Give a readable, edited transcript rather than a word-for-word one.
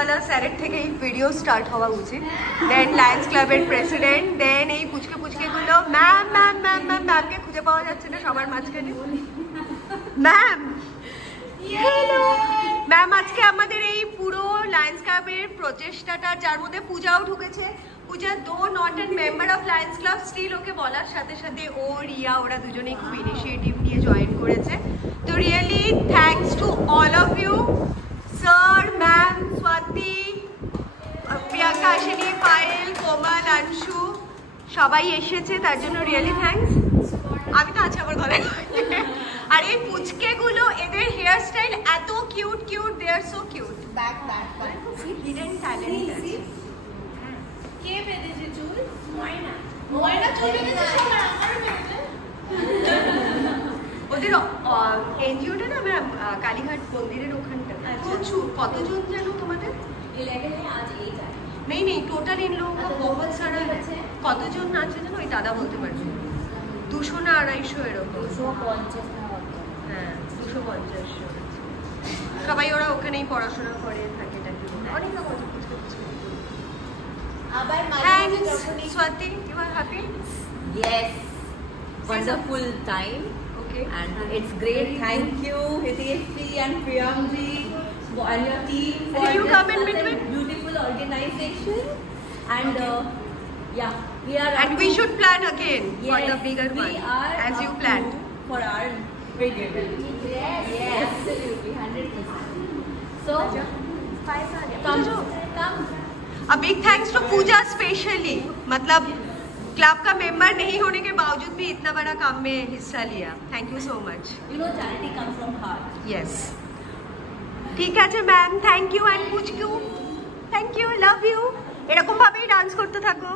পুচকেওয়ালা স্যারের থেকে এই ভিডিও স্টার্ট হওয়া উচিত। দেন লায়ন্স ক্লাবের প্রেসিডেন্ট, দেন এই পুচকেগুলো ম্যাম ম্যাম ম্যাম ম্যাম ম্যামকে খুঁজে পাওয়া যাচ্ছে না সবার মাঝখানে। ম্যাম হ্যালো ম্যাম, আজকে আমাদের এই পুরো লায়ন্স ক্লাবের প্রচেষ্টাটা, যার মধ্যে পূজাও ঢুকেছে, Puja does not an member of lions club, still ওকে বলার সাথে সাথে ও রিয়া ওরা দুজনেই খুব ইনিশিয়েটিভ নিয়ে জয়েন করেছে। তো really thanks to all of you, sir, ma'am, Swati, Priyanka আসেনি, পায়েল, কোমাল, আংশু সবাই এসেছে, তার জন্য রিয়েলি থ্যাঙ্কস। আমি তো আছি আমার গলায়। আর এই পুচকেগুলো, এদের হেয়ার স্টাইল এত cute cute, they are so cute. Back hidden talent আছে। কে বেঁধেছে চুল? ময়না। ময়না চুল বেঁধেছে সবার, আমারও বেঁধেছে। ওদের এনজিওটা না ম্যাম, কালীঘাট মন্দিরের ওখানটা। প্রচুর, কতজন জানো তোমাদের? 11 है आज 8 है। नहीं नहीं, टोटल इन लोगों का बहुत सारा है। কতজন আছে জানো? ওই দাদা বলতে পারছে, 200 না 250 এরকম। 250 না কত? হ্যাঁ 250। সবাই ওরা ওখানেই পড়াশোনা করে থাকে, অনেক রকম। আবার thanks Swati, you are happy? Yes, wonderful time. Okay. And it's great. Thank you, Hiteshri and Priyamji and your team for Will you this come in such a between? beautiful organization. And yeah, we are. And we should plan again for Yes, the bigger we one, are as you up to planned. for our big event. Yes, Yes. absolutely 100%. So come, come. A big thanks to Pooja specially, मतलब club का member नहीं होने के बावजूद भी इतना बड़ा काम में हिस्सा लिया। Thank you so much. You know, charity comes from heart. Yes, ঠিক আছে ম্যাম, থ্যাংক ইউ। অ্যান্ড পুচকু, থ্যাংক ইউ, লাভ ইউ। এরকম ভাবেই ডান্স করতে থাকো।